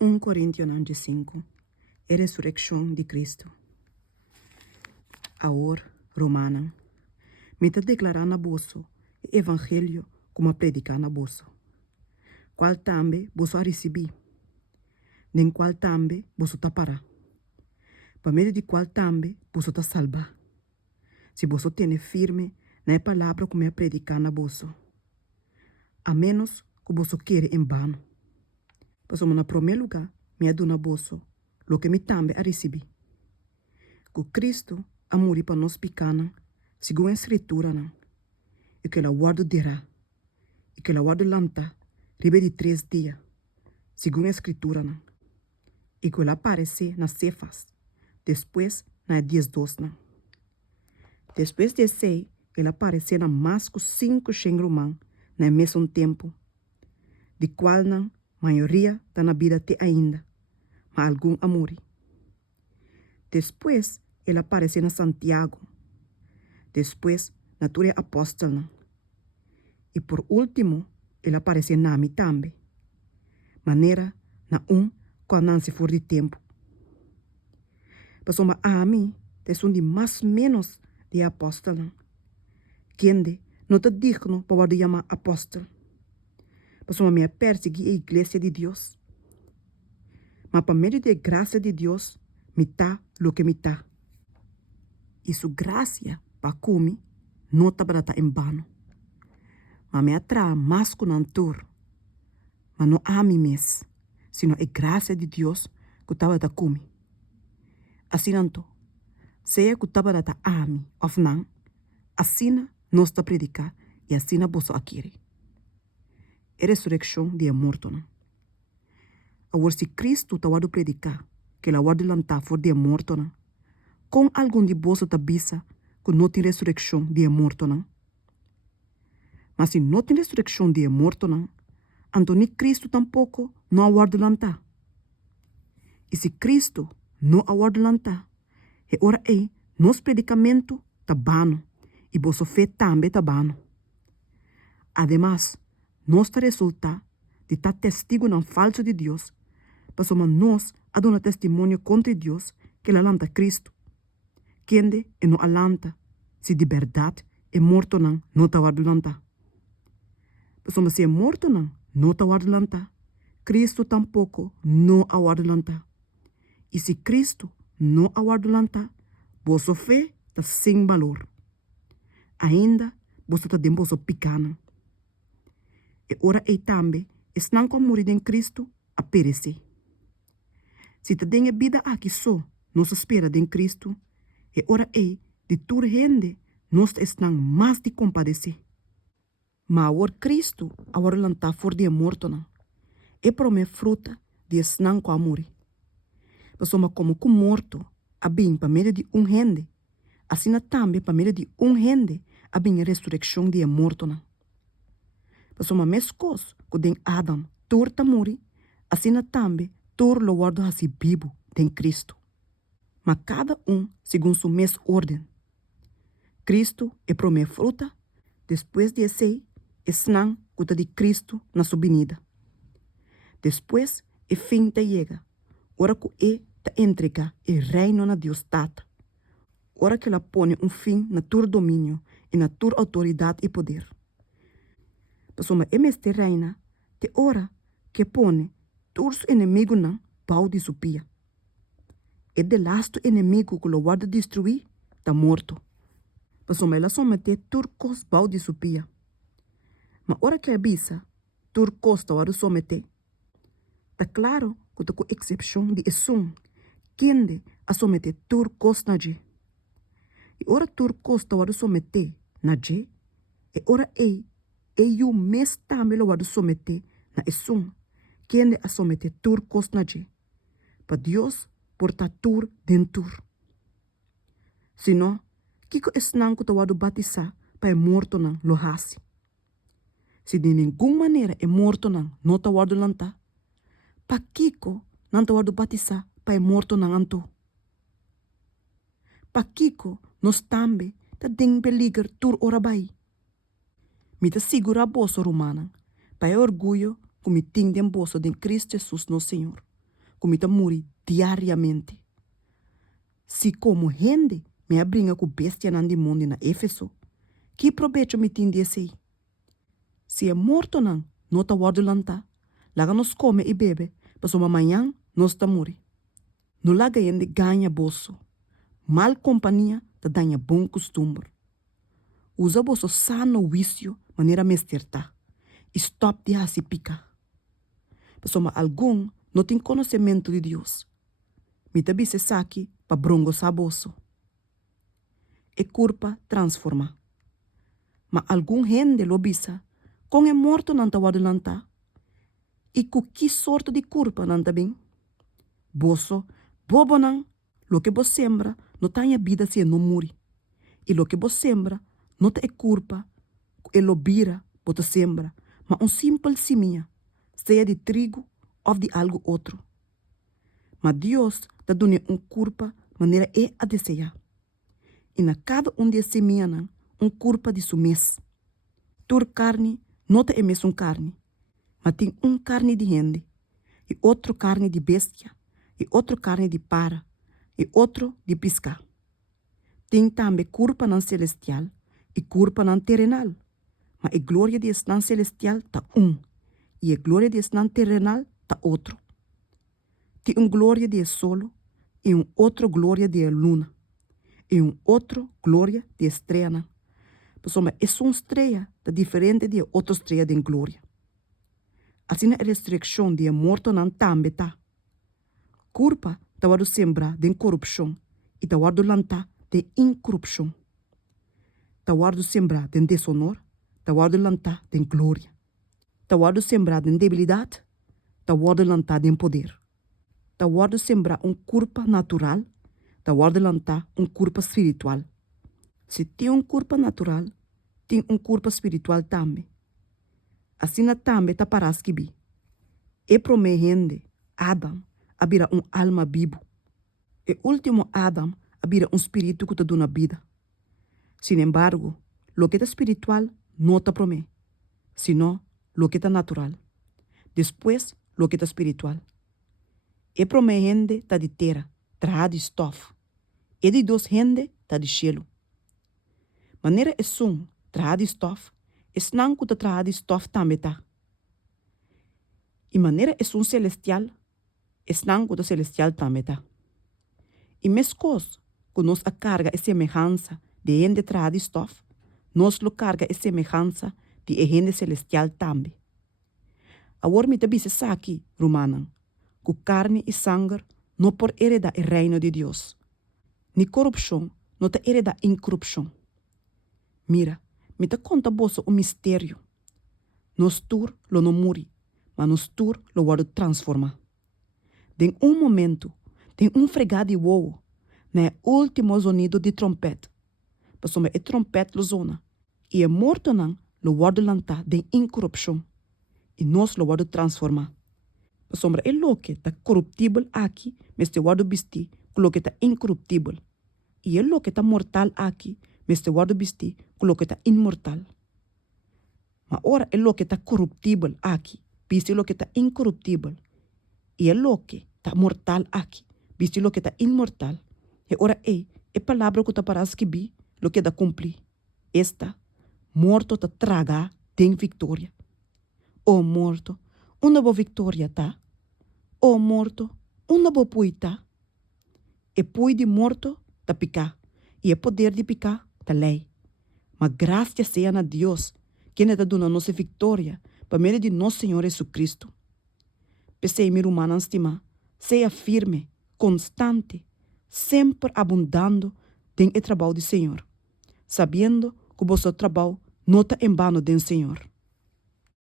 1 Coríntios 5. A ressurreição de Cristo. Agora, Romana, me te declarar na bolsa o evangelho como a predicar na bolsa. Qual também você recebi, nem qual também você tapará. Para meio de qual também você ta salvar. Se você tem firme na palavra como a predicar na bolsa. A menos que você queira em vano. Pois na primeiro lugar, me dá na bolsa lo que me também recebi. Que Cristo a morrer para nós pecanos, segundo a escritura, e que la guarda dirá, e que la guarda lanta, ribe de 3 dias, segundo a escritura, e que ela aparece nas Cefas, depois na 10 2. Depois de 6, ela aparece na mais que 5 xengrumãs, no mesmo tempo, de qual a maioria está na vida até ainda, mas algum a morrer. Depois, ela aparece na Santiago, depois na Torre Apóstola, e por último, ela aparece na mim também, maneira na quando se for de tempo. Mas a mim, são de mais menos de apóstolo, quem não está digno para ser chamado apóstolo. Mas me persegui a igreja de Deus. Mas para meio da graça de Deus, me está lo que me está. E sua graça para comigo não está para estar em vano. Mas me atrai mais que um tour. Mas não a mim mesmo, sino a graça de Deus que estava a comigo. Assim não, seja que estava a mim ou não, assim nós está predicar e assim não posso aqui. A ressurreição de morto. Agora, se Cristo está a predicar, que ele vai lançar fora de morto, com algum de vós está bisa que não tem ressurreição de morto, mas se não tem ressurreição de morto, então Cristo tampouco não vai lançar. E se Cristo não vai lançar, é hora aí, nosso predicamento está vano e vossa fé também está vano. Ademais, nós está resulta de estar testigo não falso de Deus, mas nós a dar testemunho contra Deus que ele lanta Cristo. Quem é não alanta, se de verdade é morto não está a lantar. Mas se é morto não está a lantar, Cristo tampouco não a lantar. E se Cristo não a lantar, vossa fé está sem valor. Ainda, você está dentro vosso pecado. E ora aí também, estão com morrer em Cristo a perecer. Se te tem vida aqui só, não se espera em Cristo, e ora aí, de toda gente, nós estamos mais de compadecer. Mas agora Cristo, agora lançar fora de morto, é para minha fruta de estão com a morrer. Mas como com morto, a bem para meio de gente, assim também para meio de gente, a bem a ressurreição de morto. Mas a mesma coisa que tem Adam, torta morrer, assim também, tor lo guarda assim vivo em Cristo. Mas cada segundo sua mesma ordem. Cristo é para minha fruta, depois de ser, é senão que de Cristo na sua venida. Depois, é fim da chega, ora que te entrega o reino na Deus Tata. Ora que ela põe fim na tua domínio e na tua autoridade e poder. Mas este reina, te ora que põe todos os inimigos na pau de sua pia. E de lasto inimigo que lo guarda destruir, está morto. Mas ela somente turcos pau de sua pia. Mas ora que avisa, turcos está guarda somente. Está claro que está com exceção de Esum, quem a somente turcos na je. E ora turcos está guarda somente na je, e ora eu mesmo também lo guarda somente na Esum, quem a somente turcos na je. Para Deus, porta tur dentro. Senão, kiko esnang ko tawado batizar para morto nang lohasi. Se de nenhuma maneira é morto nang não tawado lanta, pa kiko não tawado batizar para morto nang anto. Pa kiko nos tambe ta ding beliger tur orabai. Me ta segura a bolsa romana, para orgulho que me ting den bolsa de Cristo Jesus nosso Senhor. comita muri diariamente. Se como gente me abringa com bestia nan di mundo na Éfeso, que proveito me tem desse? Se é morto não tá guardo lanta, laga nos come e bebe, mas uma manhã nós tá muri. No laga gente ganha bolso, mal companhia tá danha bom costume. Usa bolso sano vício, maneira mesterta, stop de hasi pica. Mas algum não tem conhecimento de Deus. Me tabi se saki pa brongo sa bolso. E culpa transforma. Mas algum gente lo bisa, com é morto não tá guardo lanta. E com que sorte de culpa não tá bem? Bolso, bobo não, lo que você sembra, não tenha vida se não muri. E lo que você sembra, não é culpa, e lo bira, você sembra, mas simples seminha, seja de trigo ou de algo outro. Mas Deus está dando culpa maneira a desejar. E na cada de seminha, culpa de seu mês. Tur carne não é mesmo carne, mas tem carne de gente, e outro carne de bestia, e outro carne de para, e outro de pisca. Tem também culpa não celestial e culpa não terrenal, mas a glória de não celestial tá e a glória de não terrenal tá outro. Tem glória de solo e outro glória de luna, e outro glória de estrela. Pessoal, é uma estrela tá diferente de outra estrela de glória. Assim a restrição de morto não também tá. Culpa tá guardo sembrar de corrupção e tá guardo lantar de incorrupção. Tá guardo sembrar de deshonor, tá guardo lantar de glória. Tá guardo sembrar de debilidade, tá guardo lantar de poder. Tá guardo sembrar culpa natural, tá guardo lantar culpa espiritual. Se tem culpa natural, tem culpa espiritual também. Assim também tá parás que bi. E promehende, Adam, abira alma vivo. E último Adam, abira espírito que te dá vida. Sin embargo, lo que é espiritual não te promete, sino lo que é natural. Depois, lo que é espiritual. E promete tá de terra, traga de stof. E de dos gente tá de cielo. Maneira é traga de stof, não que traga de stof também tá. E maneira é celestial, não que celestial também tá. E mescos, que nos a carga e semelhança de gente traga de stof, nos lo carga e semelhança de gente celestial também. Agora me tabi se aqui, Romanan, que carne e sangue não por heredar o reino de Deus. Ni corrupção não te hereda incorrupção. Mira, me te conta bolso mistério. Nos tur lo não muri, mas nos tur lo guardo transforma. Den momento, tem fregado de uovo, na último sonido de trompete. Passou é trompete lo zona, e é morto não lo guardo lantar de incorrupção, e nós lo guardo transforma. Passou é lo que tá corruptível aqui, mas te guardo vestir com lo que tá incorruptível. E é lo que tá mortal aqui, mas te guardo vestir com lo que tá imortal. Mas ora é lo que tá corruptível aqui, viste lo que tá incorruptível. E é lo que tá mortal aqui, viste lo que tá imortal. E ora é palavra que tá parás que bi, lo que dá cumprir. Esta, morto tá traga, tem vitória. O morto, uma boa vitória tá. O morto, uma boa puita. E pui de morto, tá picar. E é poder de picar, tá lei. Mas graças seja a Deus, que nos dá nossa vitória, para meio de nosso Senhor Jesus Cristo. Pensei, meu humano, estima, seja firme, constante, sempre abundando em trabalho do Senhor, sabendo que o vosso trabalho não está em vano do Senhor.